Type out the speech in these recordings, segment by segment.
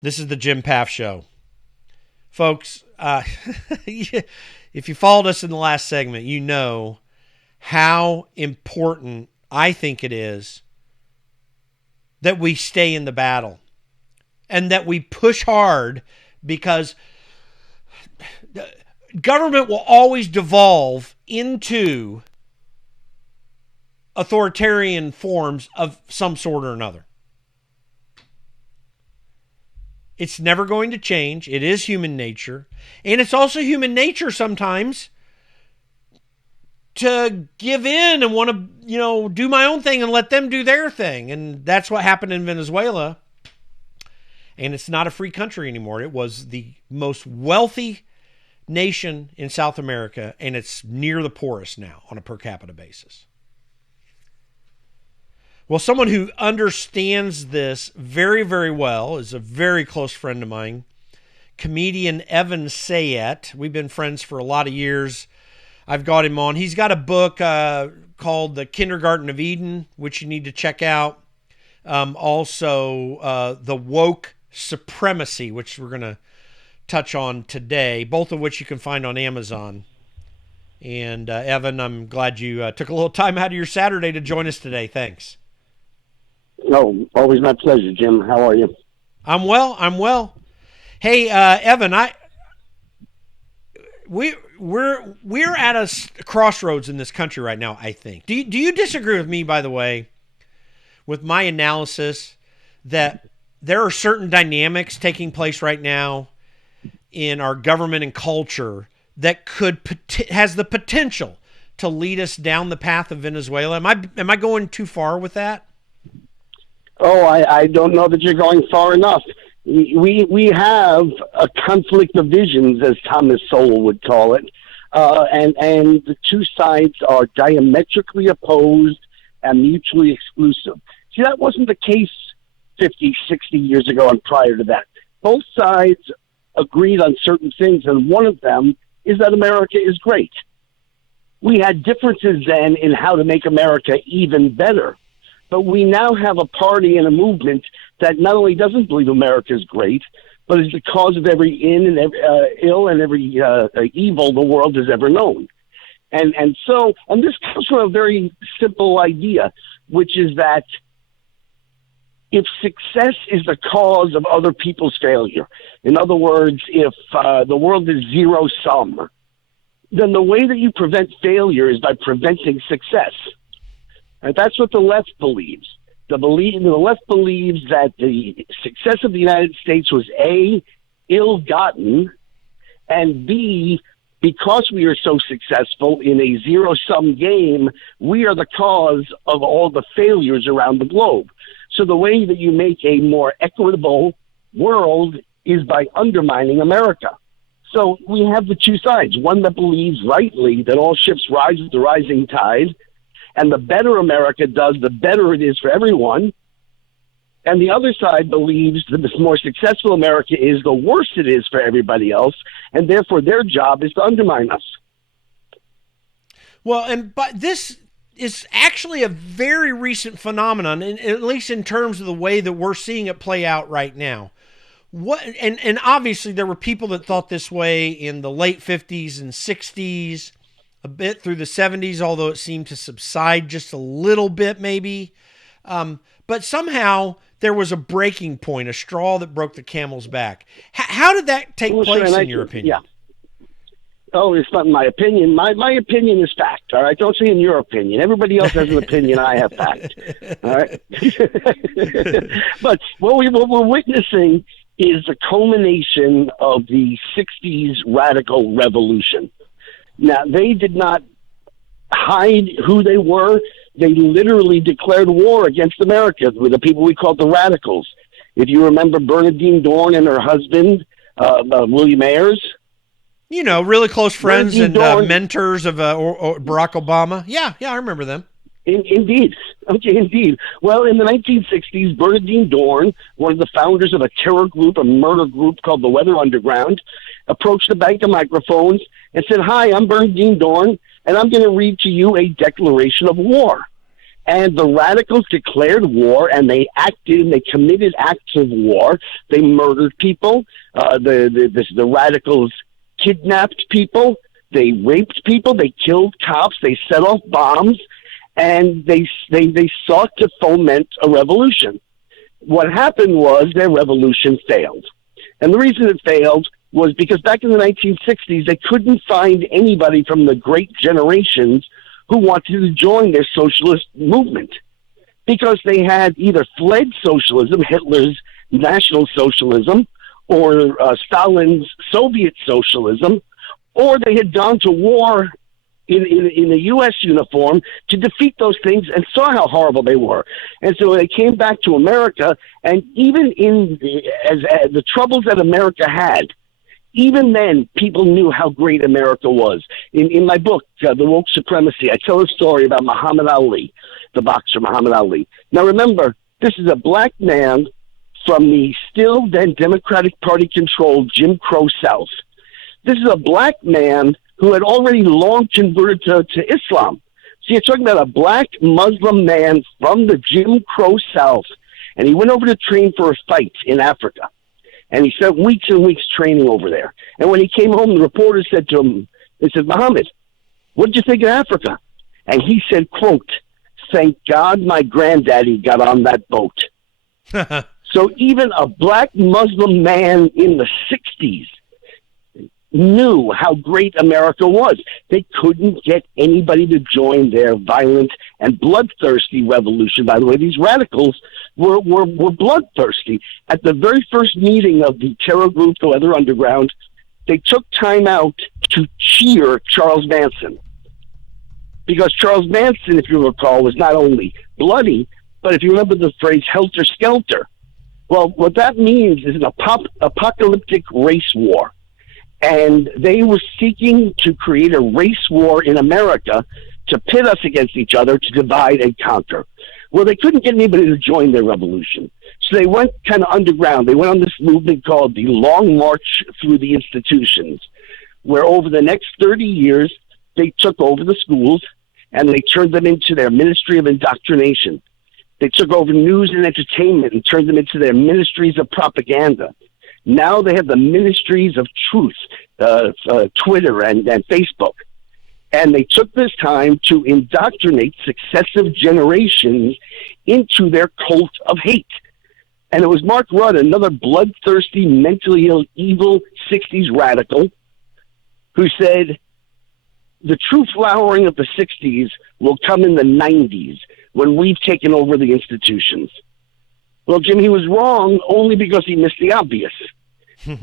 This is the Jim Pfaff Show. Folks, if you followed us in the last segment, you know how important I think it is that we stay in the battle and that we push hard, because government will always devolve into authoritarian forms of some sort or another. It's never going to change. It is human nature. And it's also human nature sometimes to give in and want to, do my own thing and let them do their thing. And that's what happened in Venezuela. And it's not a free country anymore. It was the most wealthy nation in South America, and it's near the poorest now on a per capita basis. Well, someone who understands this very, very well is a very close friend of mine, comedian Evan Sayet. We've been friends for a lot of years. I've got him on. He's got a book called The Kindergarten of Eden, which you need to check out. Also, The Woke Supremacy, which we're going to touch on today, both of which you can find on Amazon. And Evan, I'm glad you took a little time out of your Saturday to join us today. Thanks. No, always my pleasure, Jim. How are you? I'm well. Hey, Evan, we're at a crossroads in this country right now, I think. Do you disagree with me, by the way, with my analysis that there are certain dynamics taking place right now in our government and culture that has the potential to lead us down the path of Venezuela? Am I going too far with that? Oh, I don't know that you're going far enough. We have a conflict of visions, as Thomas Sowell would call it, and the two sides are diametrically opposed and mutually exclusive. See, that wasn't the case 50, 60 years ago and prior to that. Both sides agreed on certain things, and one of them is that America is great. We had differences then in how to make America even better. But we now have a party and a movement that not only doesn't believe America is great, but is the cause of every ill and every evil the world has ever known. And this comes from a very simple idea, which is that if success is the cause of other people's failure, in other words, if the world is zero sum, then the way that you prevent failure is by preventing success. And that's what the left believes. The left believes that the success of the United States was A, ill-gotten, and B, because we are so successful in a zero-sum game, we are the cause of all the failures around the globe. So the way that you make a more equitable world is by undermining America. So we have the two sides, one that believes rightly that all ships rise with the rising tide, and the better America does, the better it is for everyone. And the other side believes that the more successful America is, the worse it is for everybody else, and therefore their job is to undermine us. Well, but this is actually a very recent phenomenon, at least in terms of the way that we're seeing it play out right now. And obviously there were people that thought this way in the late 50s and 60s, a bit through the 70s, although it seemed to subside just a little bit maybe. But somehow there was a breaking point, a straw that broke the camel's back. How did that take place in your opinion? Yeah. Oh, it's not my opinion. My opinion is fact, all right? Don't say in your opinion. Everybody else has an opinion. I have fact, all right? But what we're witnessing is the culmination of the 60s radical revolution. Now, they did not hide who they were. They literally declared war against America with the people we called the radicals. If you remember Bernadine Dorn and her husband, William Ayers. Really close friends and mentors of Barack Obama. Yeah, I remember them. Indeed. Okay, indeed. Well, in the 1960s, Bernadine Dorn, one of the founders of a terror group, a murder group called the Weather Underground, approached the bank of microphones and said, "Hi, I'm Bernadine Dorn, and I'm going to read to you a declaration of war." And the radicals declared war, and they committed acts of war. They murdered people. The radicals kidnapped people. They raped people. They killed cops. They set off bombs, and they sought to foment a revolution. What happened was their revolution failed. And the reason it failed was because back in the 1960s, they couldn't find anybody from the great generations who wanted to join their socialist movement, because they had either fled socialism, Hitler's National Socialism, or Stalin's Soviet Socialism, or they had gone to war in the U.S. uniform to defeat those things and saw how horrible they were. And so they came back to America, and even as the troubles that America had, even then, people knew how great America was. In my book, The Woke Supremacy, I tell a story about Muhammad Ali, the boxer Muhammad Ali. Now remember, this is a black man from the still then Democratic Party-controlled Jim Crow South. This is a black man who had already long converted to Islam. So you're talking about a black Muslim man from the Jim Crow South, and he went over to train for a fight in Africa. And he spent weeks and weeks training over there. And when he came home, the reporter said to him, they said, "Muhammad, what did you think of Africa?" And he said, quote, "Thank God my granddaddy got on that boat." So even a black Muslim man in the 60s knew how great America was. They couldn't get anybody to join their violent and bloodthirsty revolution. By the way, these radicals were bloodthirsty. At the very first meeting of the terror group, the Weather Underground, they took time out to cheer Charles Manson. Because Charles Manson, if you recall, was not only bloody, but if you remember the phrase helter skelter, well, what that means is an apocalyptic race war. And they were seeking to create a race war in America to pit us against each other, to divide and conquer. Well, they couldn't get anybody to join their revolution. So they went kind of underground. They went on this movement called the Long March Through the Institutions, where over the next 30 years, they took over the schools and they turned them into their Ministry of Indoctrination. They took over news and entertainment and turned them into their ministries of propaganda. Now they have the ministries of truth, Twitter and Facebook. And they took this time to indoctrinate successive generations into their cult of hate. And it was Mark Rudd, another bloodthirsty, mentally ill, evil 60s radical, who said, the true flowering of the 60s will come in the 90s when we've taken over the institutions. Well, Jim, he was wrong only because he missed the obvious.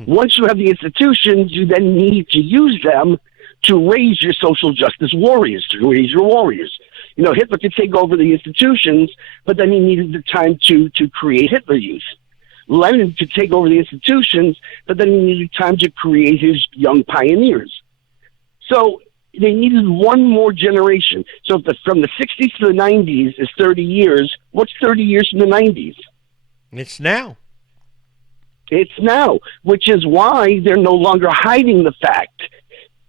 Once you have the institutions, you then need to use them to raise your social justice warriors, to raise your warriors. You know, Hitler could take over the institutions, but then he needed the time to create Hitler Youth. Lenin could take over the institutions, but then he needed time to create his young pioneers. So they needed one more generation. So from the 60s to the 90s is 30 years. What's 30 years from the 90s? It's now. It's now, which is why they're no longer hiding the fact.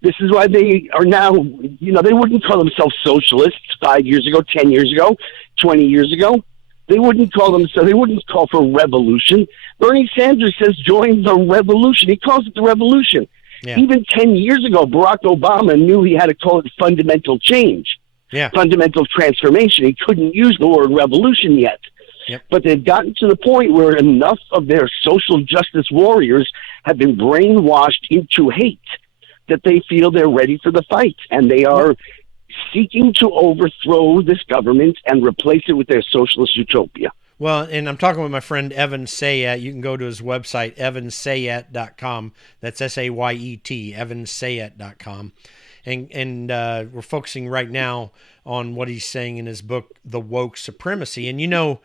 This is why they are now, you know, they wouldn't call themselves socialists 5 years ago, 10 years ago, 20 years ago. They wouldn't call themselves, they wouldn't call for revolution. Bernie Sanders says join the revolution. He calls it the revolution. Yeah. Even 10 years ago, Barack Obama knew he had to call it fundamental change, fundamental transformation. He couldn't use the word revolution yet. Yep. But they've gotten to the point where enough of their social justice warriors have been brainwashed into hate that they feel they're ready for the fight. And they are seeking to overthrow this government and replace it with their socialist utopia. Well, and I'm talking with my friend Evan Sayet. You can go to his website, evansayet.com. That's Sayet, evansayet.com. And we're focusing right now on what he's saying in his book, The Woke Supremacy. And you know,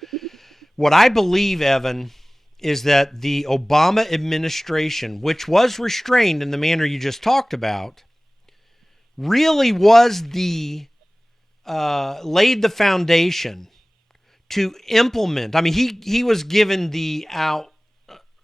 what I believe, Evan, is that the Obama administration, which was restrained in the manner you just talked about, really was laid the foundation to implement. I mean, he was given the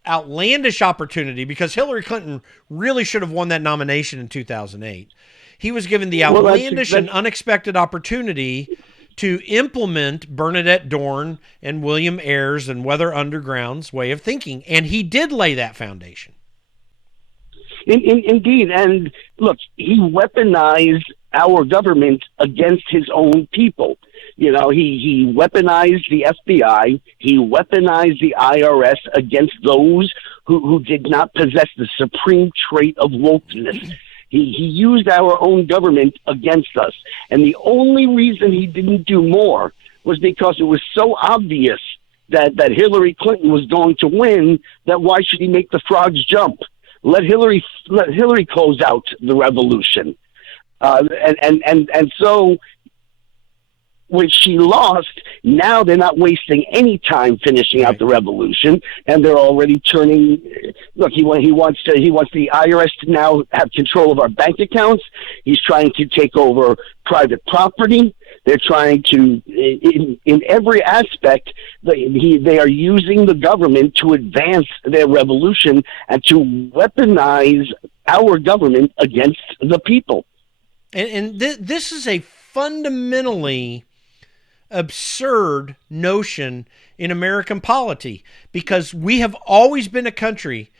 outlandish opportunity, because Hillary Clinton really should have won that nomination in 2008. He was given the outlandish and unexpected opportunity to implement Bernadette Dorn and William Ayres and Weather Underground's way of thinking. And he did lay that foundation. Indeed. And look, he weaponized our government against his own people. You know, he weaponized the FBI. He weaponized the IRS against those who did not possess the supreme trait of wokeness. He used our own government against us. And the only reason he didn't do more was because it was so obvious that Hillary Clinton was going to win, that why should he make the frogs jump? Let Hillary close out the revolution. And so when she lost, now they're not wasting any time finishing out the revolution, and they're already turning. Look, he wants the IRS to now have control of our bank accounts. He's trying to take over private property. They're trying to, in every aspect, they are using the government to advance their revolution and to weaponize our government against the people. And this is a fundamentally absurd notion in American polity, because we have always been a country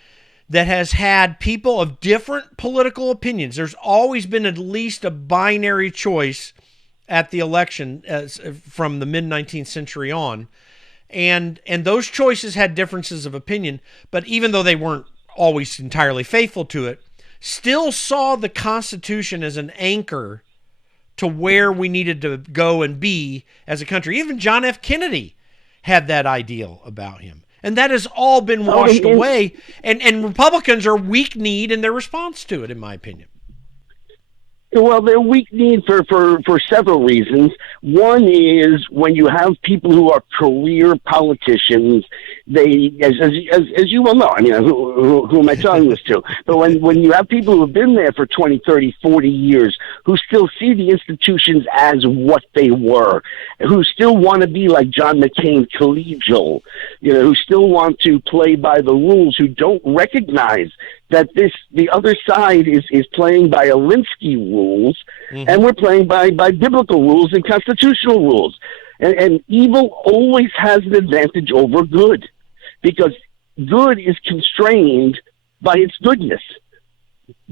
that has had people of different political opinions. There's always been at least a binary choice at the election from the mid-19th century on. And those choices had differences of opinion, but even though they weren't always entirely faithful to it, still saw the Constitution as an anchor to where we needed to go and be as a country. Even John F. Kennedy had that ideal about him. And that has all been washed away. And Republicans are weak-kneed in their response to it, in my opinion. Well, they're weak-kneed for several reasons. One is when you have people who are career politicians, they, as you well know, I mean, who am I telling this to? But when you have people who have been there for 20, 30, 40 years, who still see the institutions as what they were, who still want to be like John McCain, collegial, who still want to play by the rules, who don't recognize that the other side is playing by Alinsky rules, and we're playing by biblical rules and constitutional rules. And evil always has an advantage over good, because good is constrained by its goodness.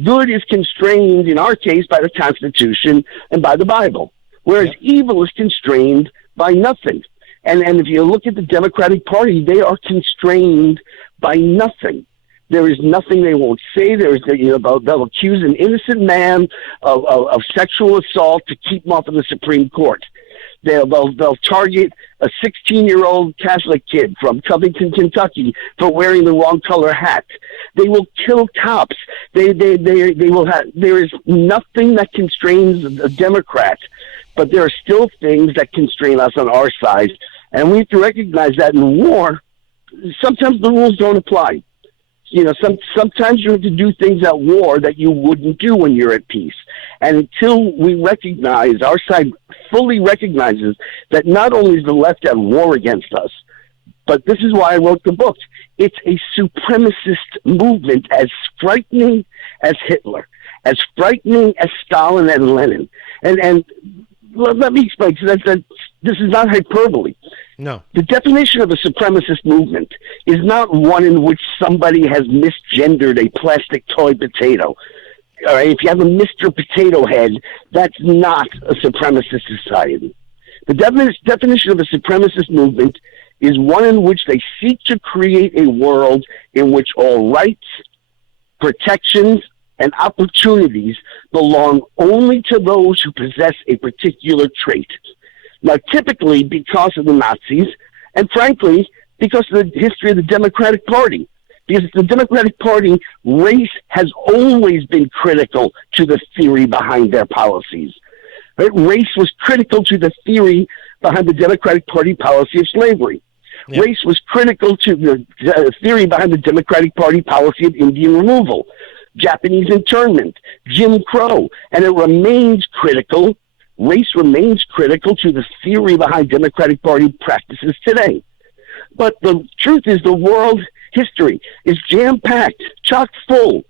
Good is constrained, in our case, by the Constitution and by the Bible, whereas evil is constrained by nothing. And if you look at the Democratic Party, they are constrained by nothing. There is nothing they won't say. They'll accuse an innocent man of sexual assault to keep him off of the Supreme Court. They'll target a 16-year-old Catholic kid from Covington, Kentucky, for wearing the wrong color hat. They will kill cops. They will have. There is nothing that constrains a Democrat, but there are still things that constrain us on our side, and we have to recognize that in war, sometimes the rules don't apply. Sometimes you have to do things at war that you wouldn't do when you're at peace. And until we recognize, our side fully recognizes that not only is the left at war against us, but this is why I wrote the book. It's a supremacist movement as frightening as Hitler, as frightening as Stalin and Lenin. And let me explain, because this is not hyperbole. No. The definition of a supremacist movement is not one in which somebody has misgendered a plastic toy potato. All right? If you have a Mr. Potato Head, that's not a supremacist society. The definition of a supremacist movement is one in which they seek to create a world in which all rights, protections, and opportunities belong only to those who possess a particular trait. Now, typically because of the Nazis, and frankly, because of the history of the Democratic Party. Because the Democratic Party, race has always been critical to the theory behind their policies. Right? Race was critical to the theory behind the Democratic Party policy of slavery. Yep. Race was critical to the theory behind the Democratic Party policy of Indian removal, Japanese internment, Jim Crow, and it remains critical. Race remains critical to the theory behind Democratic Party practices today. But the truth is, the world history is jam-packed, chock full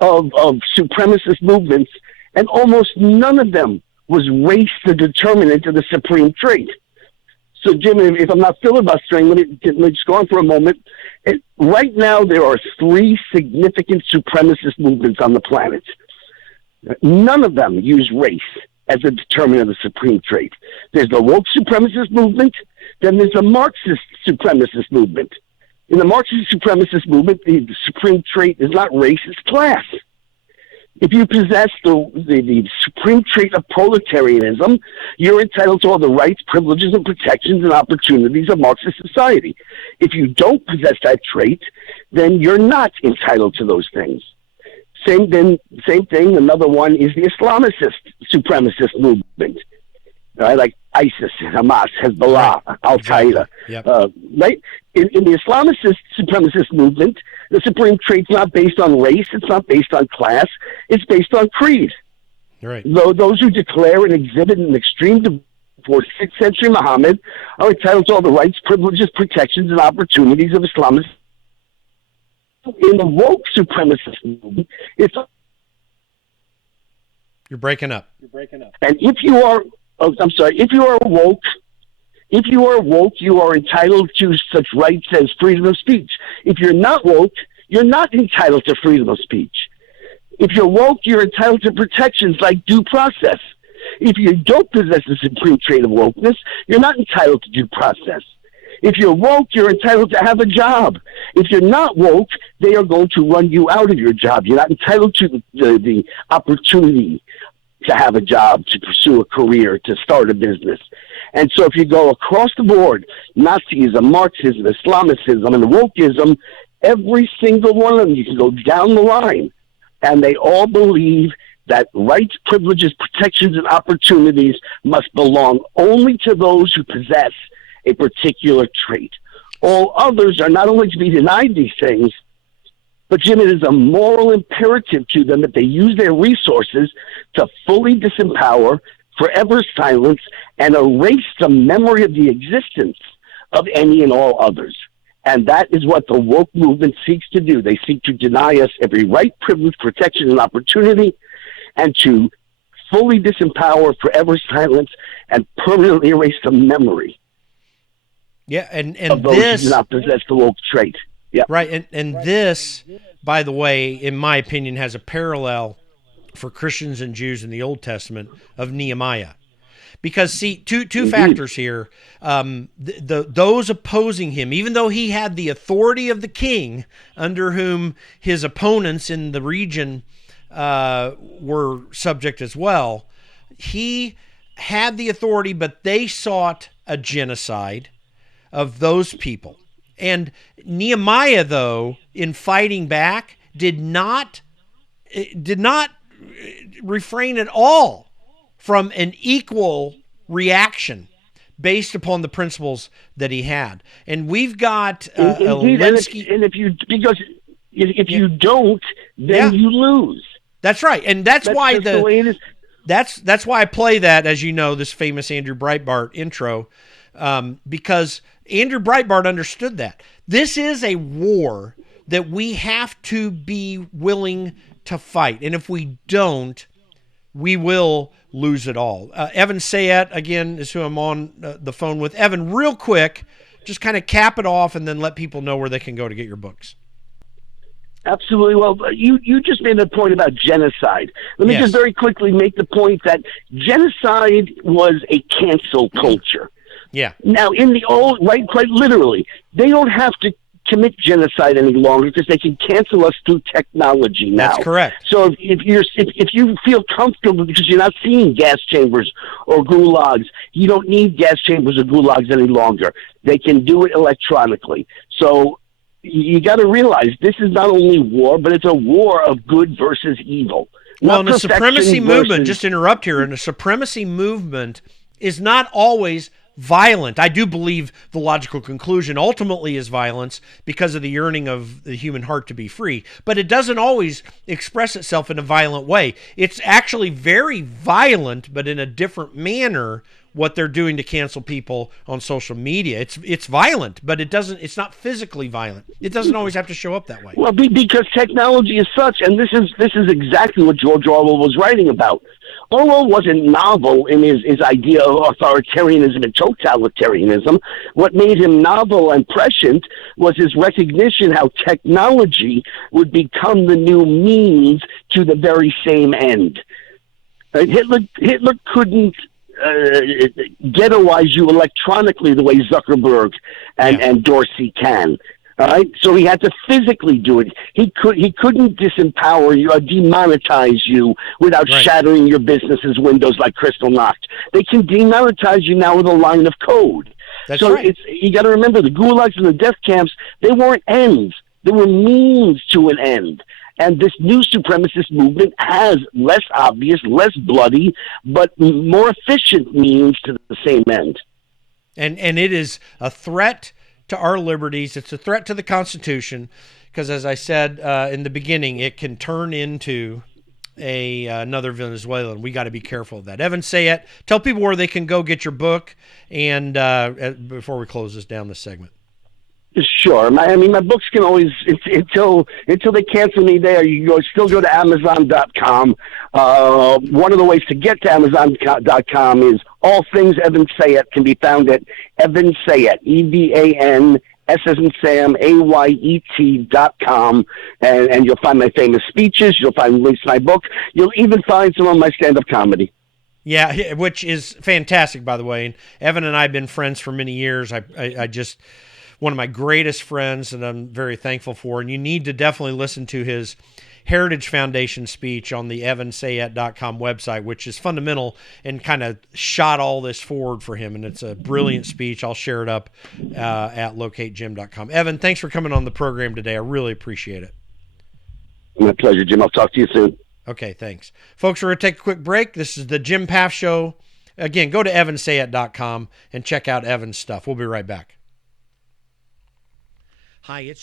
of supremacist movements, and almost none of them was race the determinant of the supreme trait. So, Jim, if I'm not filibustering, let me just go on for a moment. Right now, there are 3 significant supremacist movements on the planet. None of them use race as a determinant of the supreme trait. There's the woke supremacist movement, then there's the Marxist supremacist movement. In the Marxist supremacist movement, the supreme trait is not race, it's class. If you possess the supreme trait of proletarianism, you're entitled to all the rights, privileges, and protections and opportunities of Marxist society. If you don't possess that trait, then you're not entitled to those things. Same thing. Another one is the Islamicist supremacist movement, right? Like ISIS, Hamas, Hezbollah, Al Qaeda, Yep. right? In the Islamicist supremacist movement, the supreme trait's not based on race, it's not based on class, it's based on creed. Right. Those who declare and exhibit an extreme for 6th century Muhammad are entitled to all the rights, privileges, protections, and opportunities of Islamists. In the woke supremacist movement, You're breaking up. And if you are woke, you are entitled to such rights as freedom of speech. If you're not woke, you're not entitled to freedom of speech. If you're woke, you're entitled to protections like due process. If you don't possess the supreme trait of wokeness, you're not entitled to due process. If you're woke, you're entitled to have a job. If you're not woke, they are going to run you out of your job. You're not entitled to the opportunity to have a job, to pursue a career, to start a business. And so if you go across the board, Nazism, Marxism, Islamicism, and wokeism, every single one of them, you can go down the line, and they all believe that rights, privileges, protections, and opportunities must belong only to those who possess a particular trait. All others are not only to be denied these things, but, Jim, it is a moral imperative to them that they use their resources to fully disempower, forever silence, and erase the memory of the existence of any and all others. And that is what the woke movement seeks to do. They seek to deny us every right, privilege, protection, and opportunity, and to fully disempower, forever silence, and permanently erase the memory. Yeah, and of those this who do not possess the woke trait. Yeah, right, and this, by the way, in my opinion, has a parallel for Christians and Jews in the Old Testament of Nehemiah, because see, two factors here. Those opposing him, even though he had the authority of the king, under whom his opponents in the region were subject as well, he had the authority, but they sought a genocide of those people. And Nehemiah, though, in fighting back, did not refrain at all from an equal reaction based upon the principles that he had. And we've got Alinsky, and if you don't, then you lose. That's right, and that's why the way it is. That's why I play that, as you know, this famous Andrew Breitbart intro, because Andrew Breitbart understood that. This is a war that we have to be willing to fight. And if we don't, we will lose it all. Evan Sayet, again, is who I'm on the phone with. Evan, real quick, just kind of cap it off and then let people know where they can go to get your books. Absolutely. Well, you just made a point about genocide. Let me just very quickly make the point that genocide was a cancel culture. Yeah. Now, in the old, right, quite literally, they don't have to commit genocide any longer because they can cancel us through technology now. That's correct. So if you feel comfortable because you're not seeing gas chambers or gulags, you don't need gas chambers or gulags any longer. They can do it electronically. So you got to realize this is not only war, but it's a war of good versus evil. Well, and the supremacy movement, just to interrupt here, and the supremacy movement is not always violent. I do believe the logical conclusion ultimately is violence because of the yearning of the human heart to be free, but it doesn't always express itself in a violent way. It's actually very violent, but in a different manner, what they're doing to cancel people on social media. It's violent, but it's not physically violent. It doesn't always have to show up that way. Well, because technology is such, and this is exactly what George Orwell was writing about. Orwell wasn't novel in his idea of authoritarianism and totalitarianism. What made him novel and prescient was his recognition how technology would become the new means to the very same end. Hitler couldn't ghettoize you electronically the way Zuckerberg and Dorsey can. All right, so he had to physically do it. He couldn't disempower you or demonetize you without shattering your business's windows like Kristallnacht. They can demonetize you now with a line of code. That's so right. You got to remember, the gulags and the death camps, they weren't ends; they were means to an end. And this new supremacist movement has less obvious, less bloody, but more efficient means to the same end. And it is a threat to our liberties. It's a threat to the Constitution, because, as I said in the beginning, it can turn into another Venezuela, and we got to be careful of that. Evan Sayet, tell people where they can go get your book, and before we close this segment. Sure. My books can always, until they cancel me there, you can still go to Amazon.com. One of the ways to get to Amazon.com is all things Evan Sayet can be found at Evan Sayet, EVAN, S as in Sam, AYET.com. And you'll find my famous speeches. You'll find links to my book. You'll even find some of my stand-up comedy. Yeah, which is fantastic, by the way. And Evan and I have been friends for many years. I just... one of my greatest friends, and I'm very thankful for. And you need to definitely listen to his Heritage Foundation speech on the evansayet.com website, which is fundamental and kind of shot all this forward for him. And it's a brilliant speech. I'll share it up at locategym.com. Evan, thanks for coming on the program today. I really appreciate it. My pleasure, Jim. I'll talk to you soon. Okay, thanks. Folks, we're going to take a quick break. This is the Jim Pfaff Show. Again, go to evansayet.com and check out Evan's stuff. We'll be right back. Hi, it's